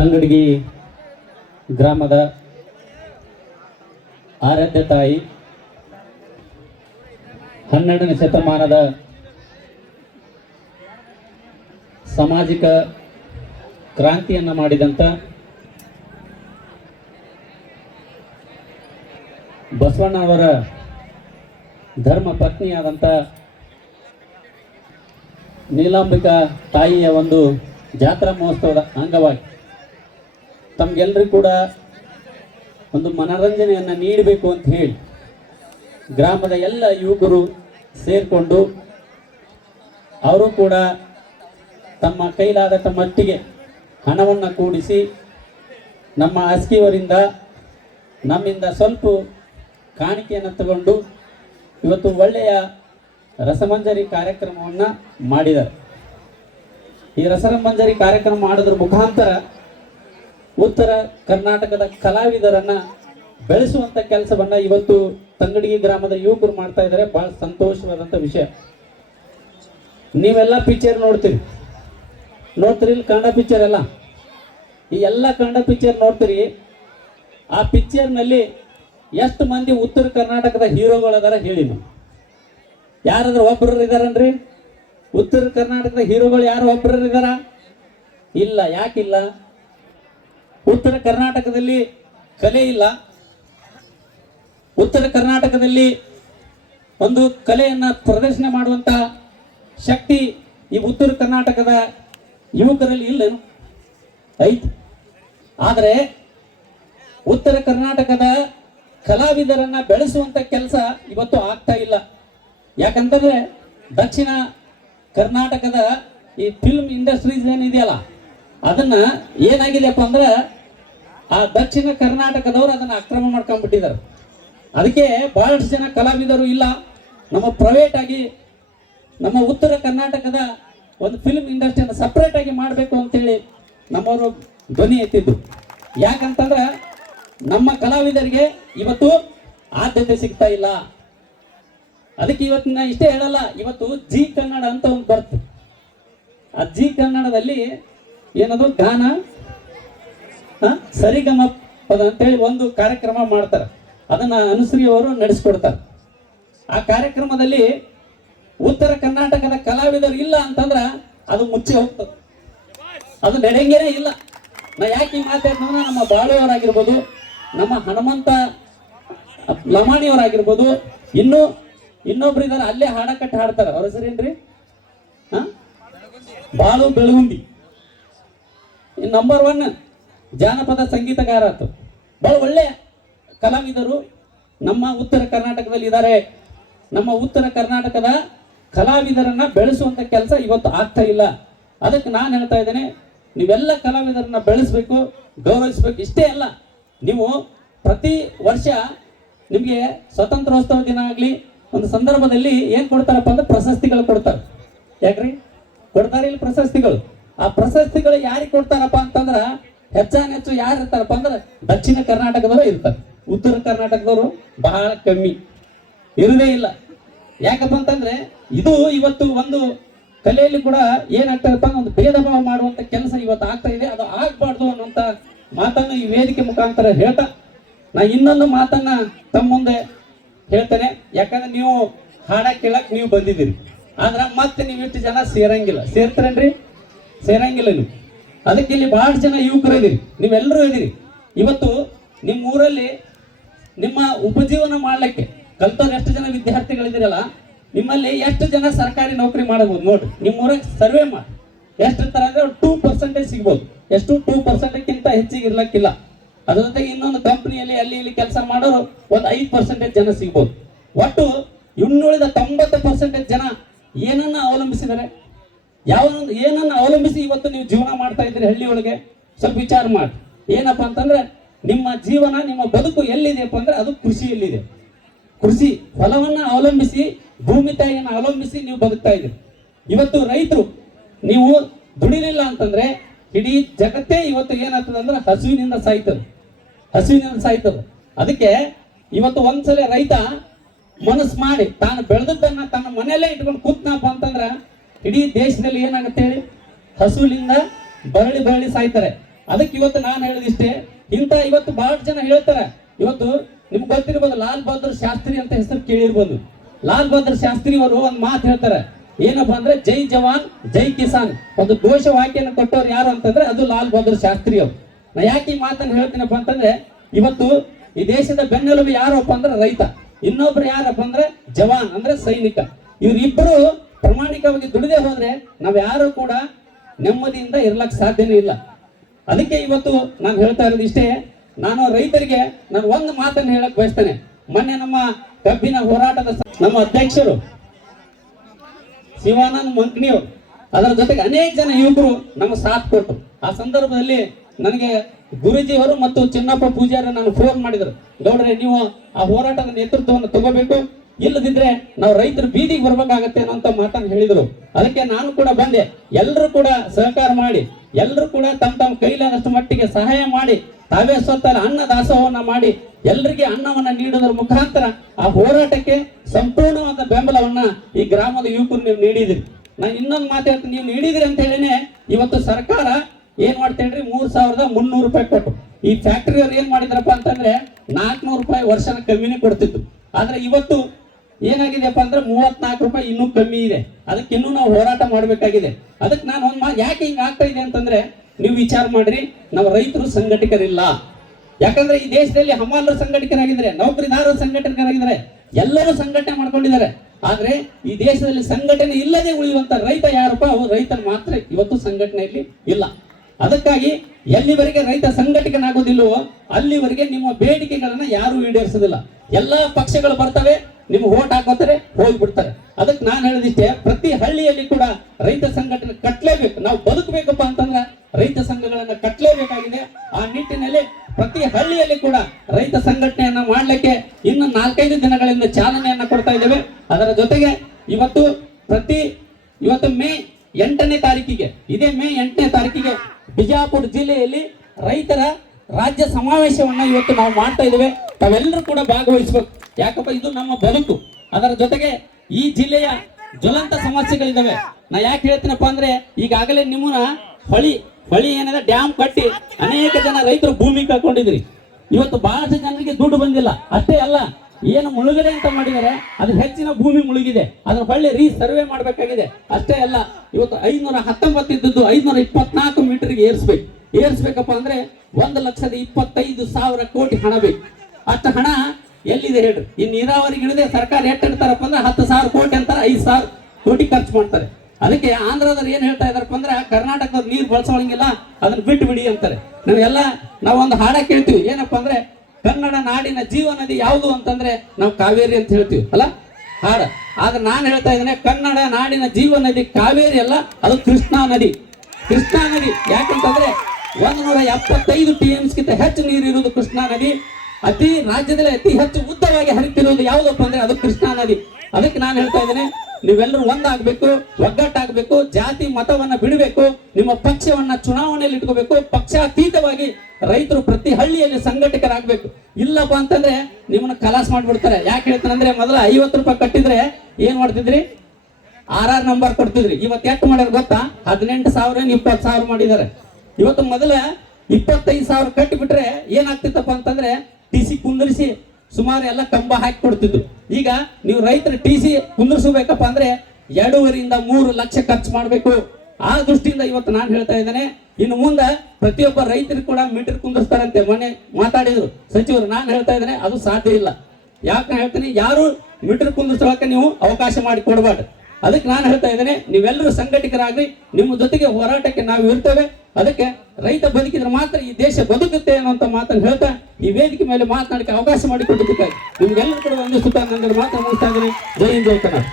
ತಂಗಡಗಿ ಗ್ರಾಮದ ಆರಾಧ್ಯ ತಾಯಿ 12ನೇ ಶತಮಾನದ ಸಾಮಾಜಿಕ ಕ್ರಾಂತಿಯನ್ನು ಮಾಡಿದಂಥ ಬಸವಣ್ಣವರ ಧರ್ಮ ಪತ್ನಿಯಾದಂಥ ನೀಲಾಂಬಿಕಾ ತಾಯಿಯ ಒಂದು ಜಾತ್ರಾ ಮಹೋತ್ಸವದ ಅಂಗವಾಗಿ ತಮಗೆಲ್ಲರಿಗೂ ಕೂಡ ಒಂದು ಮನರಂಜನೆಯನ್ನು ನೀಡಬೇಕು ಅಂತ ಹೇಳಿ ಗ್ರಾಮದ ಎಲ್ಲ ಯುವಕರು ಸೇರಿಕೊಂಡು ಅವರು ಕೂಡ ತಮ್ಮ ಕೈಲಾದ ಮಟ್ಟಿಗೆ ಹಣವನ್ನು ಕೂಡಿಸಿ ನಮ್ಮ ಅಸ್ಕಿಯವರಿಂದ ನಮ್ಮಿಂದ ಸ್ವಲ್ಪ ಕಾಣಿಕೆಯನ್ನು ತಗೊಂಡು ಇವತ್ತು ಒಳ್ಳೆಯ ರಸಮಂಜರಿ ಕಾರ್ಯಕ್ರಮವನ್ನು ಮಾಡಿದ್ದಾರೆ. ಈ ರಸಮಂಜರಿ ಕಾರ್ಯಕ್ರಮ ಮಾಡೋದ್ರ ಮುಖಾಂತರ ಉತ್ತರ ಕರ್ನಾಟಕದ ಕಲಾವಿದರನ್ನು ಬೆಳೆಸುವಂಥ ಕೆಲಸವನ್ನು ಇವತ್ತು ತಂಗಡಗಿ ಗ್ರಾಮದ ಯುವಕರು ಮಾಡ್ತಾ ಇದ್ದಾರೆ. ಭಾಳ ಸಂತೋಷವಾದಂಥ ವಿಷಯ. ನೀವೆಲ್ಲ ಪಿಕ್ಚರ್ ನೋಡ್ತೀರಿ ಇಲ್ಲಿ ಕನ್ನಡ ಪಿಕ್ಚರ್ ಎಲ್ಲ, ಈ ಎಲ್ಲ ಕನ್ನಡ ಪಿಕ್ಚರ್ ನೋಡ್ತೀರಿ. ಆ ಪಿಕ್ಚರ್ನಲ್ಲಿ ಎಷ್ಟು ಮಂದಿ ಉತ್ತರ ಕರ್ನಾಟಕದ ಹೀರೋಗಳದಾರ ಹೇಳಿ ನಾವು. ಯಾರಾದ್ರೂ ಒಬ್ಬರು ಇದಾರನ್ರಿ? ಉತ್ತರ ಕರ್ನಾಟಕದ ಹೀರೋಗಳು ಯಾರು ಒಬ್ಬರು ಇದಾರ? ಇಲ್ಲ. ಯಾಕಿಲ್ಲ? ಉತ್ತರ ಕರ್ನಾಟಕದಲ್ಲಿ ಕಲೆ ಇಲ್ಲ. ಉತ್ತರ ಕರ್ನಾಟಕದಲ್ಲಿ ಒಂದು ಕಲೆಯನ್ನ ಪ್ರದರ್ಶನ ಮಾಡುವಂತ ಶಕ್ತಿ ಈ ಉತ್ತರ ಕರ್ನಾಟಕದ ಯುವಕರಲ್ಲಿ ಇಲ್ಲೇನು? ಐತಿ. ಆದರೆ ಉತ್ತರ ಕರ್ನಾಟಕದ ಕಲಾವಿದರನ್ನ ಬೆಳೆಸುವಂತ ಕೆಲಸ ಇವತ್ತು ಆಗ್ತಾ ಇಲ್ಲ. ಯಾಕಂತಂದ್ರೆ ದಕ್ಷಿಣ ಕರ್ನಾಟಕದ ಈ ಫಿಲ್ಮ್ ಇಂಡಸ್ಟ್ರೀಸ್ ಏನಿದೆಯಲ್ಲ, ಅದನ್ನ ಏನಾಗಿದೆಯಪ್ಪ ಅಂದ್ರೆ ಆ ದಕ್ಷಿಣ ಕರ್ನಾಟಕದವರು ಅದನ್ನ ಆಕ್ರಮಣ ಮಾಡ್ಕೊಂಡ್ಬಿಟ್ಟಿದ್ದಾರೆ. ಅದಕ್ಕೆ ಬಹಳಷ್ಟು ಜನ ಕಲಾವಿದರು ಇಲ್ಲ. ನಮ್ಮ ಪ್ರೈವೇಟ್ ಆಗಿ ನಮ್ಮ ಉತ್ತರ ಕರ್ನಾಟಕದ ಒಂದು ಫಿಲ್ಮ್ ಇಂಡಸ್ಟ್ರಿಯನ್ನು ಸಪ್ರೇಟ್ ಆಗಿ ಮಾಡಬೇಕು ಅಂತೇಳಿ ನಮ್ಮವರು ಧ್ವನಿ ಎತ್ತಿದ್ದು. ಯಾಕಂತಂದ್ರೆ ನಮ್ಮ ಕಲಾವಿದರಿಗೆ ಇವತ್ತು ಆದ್ಯತೆ ಸಿಗ್ತಾ ಇಲ್ಲ. ಅದಕ್ಕೆ ಇವತ್ತು ನಾ ಇಷ್ಟೇ ಹೇಳಲ್ಲ, ಇವತ್ತು ಜಿ ಕನ್ನಡ ಅಂತ ಒಂದು ಬರ್ತು. ಆ ಜಿ ಕನ್ನಡದಲ್ಲಿ ಏನದು ಗಾನ ಸರಿಗಮ ಪದ ಅಂತೇಳಿ ಒಂದು ಕಾರ್ಯಕ್ರಮ ಮಾಡ್ತಾರೆ. ಅದನ್ನ ಅನುಶ್ರೀ ಅವರು ನಡೆಸ್ಕೊಡ್ತಾರೆ. ಆ ಕಾರ್ಯಕ್ರಮದಲ್ಲಿ ಉತ್ತರ ಕರ್ನಾಟಕದ ಕಲಾವಿದರು ಇಲ್ಲ ಅಂತಂದ್ರ ಅದು ಮುಚ್ಚಿ ಹೋಗ್ತದೆ, ಅದು ನಡೆಯಂಗೇನೆ ಇಲ್ಲ. ನಾ ಯಾಕೆ ಈ ಮಾತಾಡ್ತಂದ್ರೆ ನಮ್ಮ ಬಾಳೆಯವರಾಗಿರ್ಬೋದು, ನಮ್ಮ ಹನುಮಂತ ಲಮಾಣಿಯವರಾಗಿರ್ಬೋದು, ಇನ್ನೊಬ್ರು ಇದಾರೆ ಅಲ್ಲೇ ಹಾಡಕಟ್ಟು ಹಾಡ್ತಾರೆ. ಅವ್ರ ಹೆಸರೇನ್ರಿ? ಬಾಳು ಬೆಳಗುಂದಿ ನಂಬರ್ 1 ಜಾನಪದ ಸಂಗೀತಗಾರ ಆತು. ಬಹಳ ಒಳ್ಳೆ ಕಲಾವಿದರು ನಮ್ಮ ಉತ್ತರ ಕರ್ನಾಟಕದಲ್ಲಿ ಇದ್ದಾರೆ. ನಮ್ಮ ಉತ್ತರ ಕರ್ನಾಟಕದ ಕಲಾವಿದರನ್ನ ಬೆಳೆಸುವಂತ ಕೆಲಸ ಇವತ್ತು ಆಗ್ತಾ ಇಲ್ಲ. ಅದಕ್ಕೆ ನಾನು ಹೇಳ್ತಾ ಇದ್ದೇನೆ, ನೀವೆಲ್ಲ ಕಲಾವಿದರನ್ನ ಬೆಳೆಸಬೇಕು, ಗೌರವಿಸಬೇಕು. ಇಷ್ಟೇ ಅಲ್ಲ, ನೀವು ಪ್ರತಿ ವರ್ಷ ನಿಮಗೆ ಸ್ವಾತಂತ್ರ್ಯೋತ್ಸವ ದಿನ ಆಗಲಿ ಒಂದು ಸಂದರ್ಭದಲ್ಲಿ ಏನ್ ಕೊಡ್ತಾರಪ್ಪ ಅಂದ್ರೆ ಪ್ರಶಸ್ತಿಗಳು ಕೊಡ್ತಾರೆ. ಯಾಕ್ರಿ ಕೊಡ್ತಾರೆ? ಇಲ್ಲಿ ಪ್ರಶಸ್ತಿಗಳು. ಆ ಪ್ರಶಸ್ತಿಗಳು ಯಾರಿಗೆ ಕೊಡ್ತಾರಪ್ಪ ಅಂತಂದ್ರ ಹೆಚ್ಚಾನೆಚ್ಚು ಯಾರು ಇರ್ತಾರಪ್ಪ ಅಂದ್ರೆ ದಕ್ಷಿಣ ಕರ್ನಾಟಕದವರು ಇರ್ತಾರೆ. ಉತ್ತರ ಕರ್ನಾಟಕದವರು ಬಹಳ ಕಮ್ಮಿ, ಇರುವುದೇ ಇಲ್ಲ. ಯಾಕಪ್ಪ ಅಂತಂದ್ರೆ ಇದು ಇವತ್ತು ಒಂದು ಕಲೆಯಲ್ಲಿ ಕೂಡ ಏನಾಗ್ತದಪ್ಪ, ಒಂದು ಭೇದ ಭಾವ ಮಾಡುವಂತ ಕೆಲಸ ಇವತ್ತು ಆಗ್ತಾ ಇದೆ. ಅದು ಆಗ್ಬಾರ್ದು ಅನ್ನುವಂತ ಮಾತನ್ನು ಈ ವೇದಿಕೆ ಮುಖಾಂತರ ಹೇಳ್ತಾ ನಾ ಇನ್ನೊಂದು ಮಾತನ್ನ ತಮ್ಮ ಮುಂದೆ ಹೇಳ್ತೇನೆ. ಯಾಕಂದ್ರೆ ನೀವು ಹಾಡ ಕೇಳಕ್ ನೀವು ಬಂದಿದ್ದೀರಿ, ಆದ್ರ ಮತ್ತೆ ನೀವು ಇಷ್ಟು ಜನ ಸೇರಂಗಿಲ್ಲ. ಸೇರ್ತಾರೇನ್ರಿ? ಸೇರಂಗಿಲ್ಲ ನೀವು. ಅದಕ್ಕೆ ಇಲ್ಲಿ ಬಹಳ ಜನ ಯುವಕರು ಇದೀರಿ, ನೀವೆಲ್ಲರೂ ಇದೀರಿ. ಇವತ್ತು ನಿಮ್ಮ ಊರಲ್ಲಿ ನಿಮ್ಮ ಉಪಜೀವನ ಮಾಡ್ಲಿಕ್ಕೆ ಕಲ್ತವ್ರು ಎಷ್ಟು ಜನ ವಿದ್ಯಾರ್ಥಿಗಳಿದ್ದೀರಲ್ಲ, ನಿಮ್ಮಲ್ಲಿ ಎಷ್ಟು ಜನ ಸರ್ಕಾರಿ ನೌಕರಿ ಮಾಡಬಹುದು ನೋಡ್ರಿ. ನಿಮ್ಮ ಊರಾಗ ಸರ್ವೆ ಮಾಡಿ ಎಷ್ಟು ಇರ್ತಾರೆ ಅಂದ್ರೆ 2% ಸಿಗ್ಬೋದು. ಎಷ್ಟು? 2%ಕ್ಕಿಂತ ಹೆಚ್ಚಿಗೆ ಇರ್ಲಕ್ಕಿಲ್ಲ. ಅದ್ರ ಜೊತೆಗೆ ಇನ್ನೊಂದು ಕಂಪನಿಯಲ್ಲಿ ಅಲ್ಲಿ ಇಲ್ಲಿ ಕೆಲಸ ಮಾಡೋರು ಒಂದು 5% ಜನ ಸಿಗ್ಬೋದು. ಒಟ್ಟು ಇನ್ನುಳಿದ 90% ಜನ ಏನನ್ನ ಅವಲಂಬಿಸಿದರೆ, ಏನನ್ನ ಅವಲಂಬಿಸಿ ಇವತ್ತು ನೀವು ಜೀವನ ಮಾಡ್ತಾ ಇದ್ದೀರಿ ಹಳ್ಳಿ ಒಳಗೆ? ಸ್ವಲ್ಪ ವಿಚಾರ ಮಾಡಿ. ಏನಪ್ಪಾ ಅಂತಂದ್ರೆ ನಿಮ್ಮ ಜೀವನ, ನಿಮ್ಮ ಬದುಕು ಎಲ್ಲಿದೆಯಪ್ಪ ಅಂದ್ರೆ ಅದು ಕೃಷಿಯಲ್ಲಿದೆ. ಕೃಷಿ ಫಲವನ್ನ ಅವಲಂಬಿಸಿ, ಭೂಮಿ ತಾಯಿಯನ್ನು ಅವಲಂಬಿಸಿ ನೀವು ಬದುಕ್ತಾ ಇದ್ದೀರಿ. ಇವತ್ತು ರೈತರು ನೀವು ದುಡಿಲಿಲ್ಲ ಅಂತಂದ್ರೆ ಇಡೀ ಜಗತ್ತೇ ಇವತ್ತು ಏನಾಗ್ತದೆ ಅಂದ್ರೆ ಹಸುವಿನಿಂದ ಸಾಯ್ತದೆ. ಅದಕ್ಕೆ ಇವತ್ತು ಒಂದ್ಸಲ ರೈತ ಮನಸ್ಸು ಮಾಡಿ ತಾನು ಬೆಳೆದದ್ದನ್ನ ತನ್ನ ಮನೆಯಲ್ಲೇ ಇಟ್ಕೊಂಡು ಕೂತ್ನಪ್ಪ ಅಂತಂದ್ರ ಇಡೀ ದೇಶದಲ್ಲಿ ಏನಾಗುತ್ತೆ ಹೇಳಿ? ಹಸುವಿನಿಂದ ಬರಳಿ ಸಾಯ್ತಾರೆ. ಅದಕ್ಕೆ ಇವತ್ತು ನಾನು ಹೇಳಿದಿಷ್ಟೇ. ಇಂಥ ಇವತ್ತು ಬಹಳ ಜನ ಹೇಳ್ತಾರೆ. ಇವತ್ತು ನಿಮ್ಗೆ ಗೊತ್ತಿರ್ಬೋದು, ಲಾಲ್ ಬಹದ್ದೂರ್ ಶಾಸ್ತ್ರಿ ಅಂತ ಹೆಸರು ಕೇಳಿರ್ಬೋದು. ಲಾಲ್ ಬಹದ್ದೂರ್ ಶಾಸ್ತ್ರಿ ಅವರು ಒಂದು ಮಾತು ಹೇಳ್ತಾರೆ, ಏನಪ್ಪಾ ಅಂದ್ರೆ ಜೈ ಜವಾನ್ ಜೈ ಕಿಸಾನ್. ಒಂದು ಘೋಷ ವಾಕ್ಯನ ಕೊಟ್ಟವ್ರು ಯಾರು ಅಂತಂದ್ರೆ ಅದು ಲಾಲ್ ಬಹದ್ದೂರ್ ಶಾಸ್ತ್ರಿ ಅವರು. ನಾ ಯಾಕೆ ಈ ಮಾತನ್ನು ಹೇಳ್ತೀನಪ್ಪ ಅಂತಂದ್ರೆ, ಇವತ್ತು ಈ ದೇಶದ ಬೆನ್ನೆಲುಬು ಯಾರಪ್ಪ ಅಂದ್ರೆ ರೈತ, ಇನ್ನೊಬ್ರು ಯಾರಪ್ಪ ಅಂದ್ರೆ ಜವಾನ್ ಅಂದ್ರೆ ಸೈನಿಕ. ಇವರಿಬ್ಬರು ಪ್ರಾಮಾಣಿಕವಾಗಿ ದುಡಿದೇ ಹೋದ್ರೆ ನಾವ್ ಯಾರು ಕೂಡ ನೆಮ್ಮದಿಯಿಂದ ಇರ್ಲಕ್ ಸಾಧ್ಯನೇ ಇಲ್ಲ. ಅದಕ್ಕೆ ಇವತ್ತು ನಾನು ಹೇಳ್ತಾ ಇರೋದು ಇಷ್ಟೇ. ನಾನು ರೈತರಿಗೆ ನಾನು ಒಂದು ಮಾತನ್ನು ಹೇಳಕ್ ಬಯಸ್ತೇನೆ. ಮೊನ್ನೆ ನಮ್ಮ ಕಬ್ಬಿನ ಹೋರಾಟದ ನಮ್ಮ ಅಧ್ಯಕ್ಷರು ಶಿವಾನಂದ್ ಮಂಕಣಿಯವರು, ಅದರ ಜೊತೆಗೆ ಅನೇಕ ಜನ ಯುವಕರು ನಮ್ಮ ಸಾಥ್ ಕೊಟ್ಟರು. ಆ ಸಂದರ್ಭದಲ್ಲಿ ನನಗೆ ಗುರುಜಿಯವರು ಮತ್ತು ಚಿನ್ನಪ್ಪ ಪೂಜಾರಿ ನಾನು ಫೋನ್ ಮಾಡಿದ್ರು, ಗೌಡ್ರೆ ನೀವು ಆ ಹೋರಾಟದ ನೇತೃತ್ವವನ್ನು ತಗೋಬೇಕು, ಇಲ್ಲದಿದ್ರೆ ನಾವು ರೈತರು ಬೀದಿಗೆ ಬರ್ಬೇಕಾಗತ್ತೆ ಅನ್ನೋ ಮಾತನ್ನು ಹೇಳಿದ್ರು. ಅದಕ್ಕೆ ನಾನು ಕೂಡ ಬಂದೆ. ಎಲ್ಲರೂ ಕೂಡ ಸಹಕಾರ ಮಾಡಿ, ಎಲ್ಲರೂ ಕೂಡ ತಮ್ಮ ತಮ್ಮ ಕೈಲಾದಷ್ಟು ಮಟ್ಟಿಗೆ ಸಹಾಯ ಮಾಡಿ, ತಾವೇ ಸ್ವತಃ ಅನ್ನ ದಾಸೋಹವನ್ನ ಮಾಡಿ ಎಲ್ಲರಿಗೆ ಅನ್ನವನ್ನ ನೀಡುವುದರ ಮುಖಾಂತರ ಆ ಹೋರಾಟಕ್ಕೆ ಸಂಪೂರ್ಣವಾದ ಬೆಂಬಲವನ್ನ ಈ ಗ್ರಾಮದ ಯುವಕರು ನೀವು ನೀಡಿದ್ರಿ. ನಾನು ಇನ್ನೊಂದು ಮಾತಾಡ್ತೀನಿ, ನೀವು ನೀಡಿದ್ರಿ ಅಂತ ಹೇಳಿನೇ ಇವತ್ತು ಸರ್ಕಾರ ಏನ್ ಮಾಡ್ತೇನ್ರಿ, 3,300 ರೂಪಾಯಿ ಕೊಟ್ಟು ಈ ಫ್ಯಾಕ್ಟರಿಯವ್ರು ಏನ್ ಮಾಡಿದ್ರಪ್ಪ ಅಂತಂದ್ರೆ 400 ರೂಪಾಯಿ ವರ್ಷನ ಕಮ್ಮಿನೇ ಕೊಡ್ತಿತ್ತು. ಆದ್ರೆ ಇವತ್ತು ಏನಾಗಿದೆಯಪ್ಪ ಅಂದ್ರೆ 34 ರೂಪಾಯಿ ಇನ್ನೂ ಕಮ್ಮಿ ಇದೆ. ಅದಕ್ಕೆ ಇನ್ನೂ ನಾವು ಹೋರಾಟ ಮಾಡಬೇಕಾಗಿದೆ. ಅದಕ್ಕೆ ನಾನು ಯಾಕೆ ಹಿಂಗ ಆಗ್ತಾ ಇದೆ ಅಂತಂದ್ರೆ, ನೀವು ವಿಚಾರ ಮಾಡ್ರಿ, ನಾವು ರೈತರು ಸಂಘಟಕರಿಲ್ಲ. ಯಾಕಂದ್ರೆ ಈ ದೇಶದಲ್ಲಿ ಹಮಾಲರು ಸಂಘಟಕರಾಗಿದ್ದಾರೆ, ನೌಕರಿದಾರರು ಸಂಘಟಕರಾಗಿದ್ದಾರೆ, ಎಲ್ಲರೂ ಸಂಘಟನೆ ಮಾಡ್ಕೊಂಡಿದ್ದಾರೆ. ಆದ್ರೆ ಈ ದೇಶದಲ್ಲಿ ಸಂಘಟನೆ ಇಲ್ಲದೆ ಉಳಿಯುವಂತ ರೈತ ಯಾರಪ್ಪ, ಅವರು ರೈತರು ಮಾತ್ರ ಇವತ್ತು ಸಂಘಟನೆಯಲ್ಲಿ ಇಲ್ಲ. ಅದಕ್ಕಾಗಿ ಎಲ್ಲಿವರೆಗೆ ರೈತ ಸಂಘಟಕನಾಗೋದಿಲ್ಲವೋ ಅಲ್ಲಿವರೆಗೆ ನಿಮ್ಮ ಬೇಡಿಕೆಗಳನ್ನ ಯಾರು ಈಡೇರಿಸೋದಿಲ್ಲ. ಎಲ್ಲಾ ಪಕ್ಷಗಳು ಬರ್ತವೆ, ನಿಮ್ಮ ಓಟ್ ಹಾಕೋತಾರೆ, ಹೋಗ್ಬಿಡ್ತಾರೆ. ಅದಕ್ಕೆ ನಾನು ಹೇಳಿದಿಷ್ಟೇ, ಪ್ರತಿ ಹಳ್ಳಿಯಲ್ಲಿ ಕೂಡ ರೈತ ಸಂಘಟನೆ ಕಟ್ಟಲೇಬೇಕು. ನಾವು ಬದುಕಬೇಕಪ್ಪ ಅಂತಂದ್ರೆ ರೈತ ಸಂಘಗಳನ್ನ ಕಟ್ಟಲೇಬೇಕಾಗಿದೆ. ಆ ನಿಟ್ಟಿನಲ್ಲಿ ಪ್ರತಿ ಹಳ್ಳಿಯಲ್ಲಿ ಕೂಡ ರೈತ ಸಂಘಟನೆಯನ್ನ ಮಾಡ್ಲಿಕ್ಕೆ ಇನ್ನು 4-5 ದಿನಗಳಿಂದ ಚಾಲನೆಯನ್ನ ಕೊಡ್ತಾ ಇದ್ದೇವೆ. ಅದರ ಜೊತೆಗೆ ಇವತ್ತು ಮೇ 8ನೇ ತಾರೀಕಿಗೆ, ಇದೇ ಮೇ 8ನೇ ತಾರೀಕಿಗೆ ಬಿಜಾಪುರ ಜಿಲ್ಲೆಯಲ್ಲಿ ರೈತರ ರಾಜ್ಯ ಸಮಾವೇಶವನ್ನ ಇವತ್ತು ನಾವು ಮಾಡ್ತಾ ಇದ್ದೇವೆ. ತಾವೆಲ್ಲರೂ ಕೂಡ ಭಾಗವಹಿಸಬೇಕು. ಯಾಕಪ್ಪ, ಇದು ನಮ್ಮ ಬದುಕು. ಅದರ ಜೊತೆಗೆ ಈ ಜಿಲ್ಲೆಯ ಜ್ವಲಂತ ಸಮಸ್ಯೆಗಳಿದ್ದಾವೆ. ನಾ ಯಾಕೆ ಹೇಳ್ತೀನಪ್ಪ ಅಂದ್ರೆ, ಈಗಾಗಲೇ ನಿಮ್ಮನ್ನ ಹೊಳಿ ಏನಿದೆ ಡ್ಯಾಮ್ ಕಟ್ಟಿ ಅನೇಕ ಜನ ರೈತರು ಭೂಮಿ ಕಳ್ಕೊಂಡಿದ್ರಿ. ಇವತ್ತು ಬಹಳಷ್ಟು ಜನರಿಗೆ ದುಡ್ಡು ಬಂದಿಲ್ಲ. ಅಷ್ಟೇ ಅಲ್ಲ, ಏನು ಮುಳುಗಡೆ ಅಂತ ಮಾಡಿದರೆ ಅದು ಹೆಚ್ಚಿನ ಭೂಮಿ ಮುಳುಗಿದೆ. ಅದರ ಹೊಳ್ಳಿ ಸರ್ವೆ ಮಾಡಬೇಕಾಗಿದೆ. ಅಷ್ಟೇ ಅಲ್ಲ, ಇವತ್ತು 519 ಇದ್ದದ್ದು 524 ಮೀಟರ್ಗೆ ಏರಿಸ್ಬೇಕಪ್ಪ ಅಂದ್ರೆ 1,25,000 ಕೋಟಿ ಹಣ ಬೇಕು. ಅಷ್ಟು ಹಣ ಎಲ್ಲಿದೆ ಹೇಳ್ರಿ? ಈ ನೀರಾವರಿಗೆ ಇಳಿದೆ ಸರ್ಕಾರ ಎಷ್ಟು ಇಡ್ತಾರಪ್ಪ ಅಂದ್ರೆ 10,000 ಕೋಟಿ ಅಂತಾರೆ, 5,000 ಕೋಟಿ ಖರ್ಚು ಮಾಡ್ತಾರೆ. ಅದಕ್ಕೆ ಆಂಧ್ರದವ್ರು ಏನ್ ಹೇಳ್ತಾ ಇದಾರಪ್ಪ ಅಂದ್ರೆ, ಕರ್ನಾಟಕದವ್ರು ನೀರು ಬಳಸೋಂಗಿಲ್ಲ, ಅದನ್ನ ಬಿಟ್ಟು ಬಿಡಿ ಅಂತಾರೆ. ನಾವೊಂದು ಹಾಡ ಕೇಳ್ತೀವಿ, ಏನಪ್ಪಾ ಅಂದ್ರೆ, ಕನ್ನಡ ನಾಡಿನ ಜೀವ ನದಿ ಯಾವುದು ಅಂತಂದ್ರೆ ನಾವು ಕಾವೇರಿ ಅಂತ ಹೇಳ್ತೀವಿ ಅಲ್ಲ, ಹಾಡ. ಆದ್ರೆ ನಾನು ಹೇಳ್ತಾ ಇದ್ದೇನೆ, ಕನ್ನಡ ನಾಡಿನ ಜೀವ ನದಿ ಕಾವೇರಿ ಅಲ್ಲ, ಅದು ಕೃಷ್ಣಾ ನದಿ. ಕೃಷ್ಣಾ ನದಿ ಯಾಕಂತಂದ್ರೆ 175 TMS ಗಿಂತ ಹೆಚ್ಚು ನೀರು ಇರುವುದು ಕೃಷ್ಣಾ ನದಿ. ರಾಜ್ಯದಲ್ಲಿ ಅತಿ ಹೆಚ್ಚು ಉದ್ದವಾಗಿ ಹರಿತಿರುವುದು ಯಾವುದಪ್ಪ ಅಂದ್ರೆ ಅದು ಕೃಷ್ಣಾ ನದಿ. ಅದಕ್ಕೆ ನಾನು ಹೇಳ್ತಾ ಇದ್ದೇನೆ, ನೀವೆಲ್ಲರೂ ಒಂದಾಗಬೇಕು, ಒಗ್ಗಟ್ಟಾಗಬೇಕು, ಜಾತಿ ಮತವನ್ನ ಬಿಡಬೇಕು, ನಿಮ್ಮ ಪಕ್ಷವನ್ನ ಚುನಾವಣೆಯಲ್ಲಿ ಇಟ್ಕೋಬೇಕು. ಪಕ್ಷಾತೀತವಾಗಿ ರೈತರು ಪ್ರತಿ ಹಳ್ಳಿಯಲ್ಲಿ ಸಂಘಟಕರಾಗಬೇಕು. ಇಲ್ಲಪ್ಪ ಅಂತಂದ್ರೆ ನಿಮ್ಮನ್ನ ಖಲಾಸ್ ಮಾಡ್ಬಿಡ್ತಾರೆ. ಯಾಕೆ ಹೇಳ್ತಾನಂದ್ರೆ, ಮೊದಲ 50 ರೂಪಾಯಿ ಕಟ್ಟಿದ್ರೆ ಏನ್ ಮಾಡ್ತಿದ್ರಿ, RR ನಂಬರ್ ಕೊಡ್ತಿದ್ರಿ. ಇವತ್ತು ಎಷ್ಟು ಮಾಡ್ಯಾರ ಗೊತ್ತಾ? 18,000 20,000 ಮಾಡಿದ್ದಾರೆ. ಇವತ್ತು ಮೊದಲ 25,000 ಕಟ್ಟಿಬಿಟ್ರೆ ಏನಾಗ್ತಿತ್ತಪ್ಪ ಅಂತಂದ್ರೆ, TC ಕುಂದರಿಸಿ ಸುಮಾರು ಎಲ್ಲ ಕಂಬ ಹಾಕಿ ಕೊಡ್ತಿದ್ರು. ಈಗ ನೀವು ರೈತರ TC ಕುಂದರ್ಸಬೇಕಪ್ಪ ಅಂದ್ರೆ 2.5 - 3 ಲಕ್ಷ ಖರ್ಚು ಮಾಡಬೇಕು. ಆ ದೃಷ್ಟಿಯಿಂದ ಇವತ್ತು ನಾನು ಹೇಳ್ತಾ ಇದ್ದೇನೆ, ಇನ್ನು ಮುಂದೆ ಪ್ರತಿಯೊಬ್ಬ ರೈತರು ಕೂಡ ಮೀಟರ್ ಕುಂದರ್ಸ್ತಾರಂತೆ. ಮೊನ್ನೆ ಮಾತಾಡಿದ್ರು ಸಚಿವರು. ನಾನು ಹೇಳ್ತಾ ಇದ್ದೇನೆ, ಅದು ಸಾಧ್ಯ ಇಲ್ಲ. ಯಾಕೆ ಹೇಳ್ತೀನಿ, ಯಾರು ಮೀಟರ್ ಕುಂದರ್ಸೋಕೆ ನೀವು ಅವಕಾಶ ಮಾಡಿ ಕೊಡಬಾರ್ದು. ಅದಕ್ಕೆ ನಾನು ಹೇಳ್ತಾ ಇದ್ದೇನೆ, ನೀವೆಲ್ಲರೂ ಸಂಘಟಕರಾಗ್ರಿ, ನಿಮ್ಮ ಜೊತೆಗೆ ಹೋರಾಟಕ್ಕೆ ನಾವು ಇರ್ತೇವೆ. ಅದಕ್ಕೆ ರೈತ ಬದುಕಿದ್ರೆ ಮಾತ್ರ ಈ ದೇಶ ಬದುಕುತ್ತೆ ಅನ್ನೋಂಥ ಮಾತನ್ನು ಹೇಳ್ತಾ ಈ ವೇದಿಕೆ ಮೇಲೆ ಮಾತನಾಡಕ್ಕೆ ಅವಕಾಶ ಮಾಡಿಕೊಟ್ಟಿದ್ದಕ್ಕಾಗಿ ನಿಮ್ಗೆಲ್ಲರೂ ಕೂಡ ಒಂದು ಸುತ್ತ ನನ್ನ ಮಾತನ್ನು ಮುಗಿಸ್ತಾ ಇದ್ದೀನಿ. ಜೈ ಹಿಂದ್, ಜೈ ಕರ್ನಾಟಕ.